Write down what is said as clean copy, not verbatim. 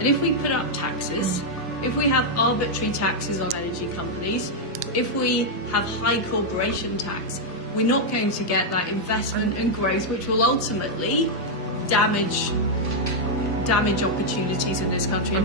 And if we put up taxes, if we have arbitrary taxes on energy companies, if we have high corporation tax, we're not going to get that investment and growth, which will ultimately damage opportunities in this country.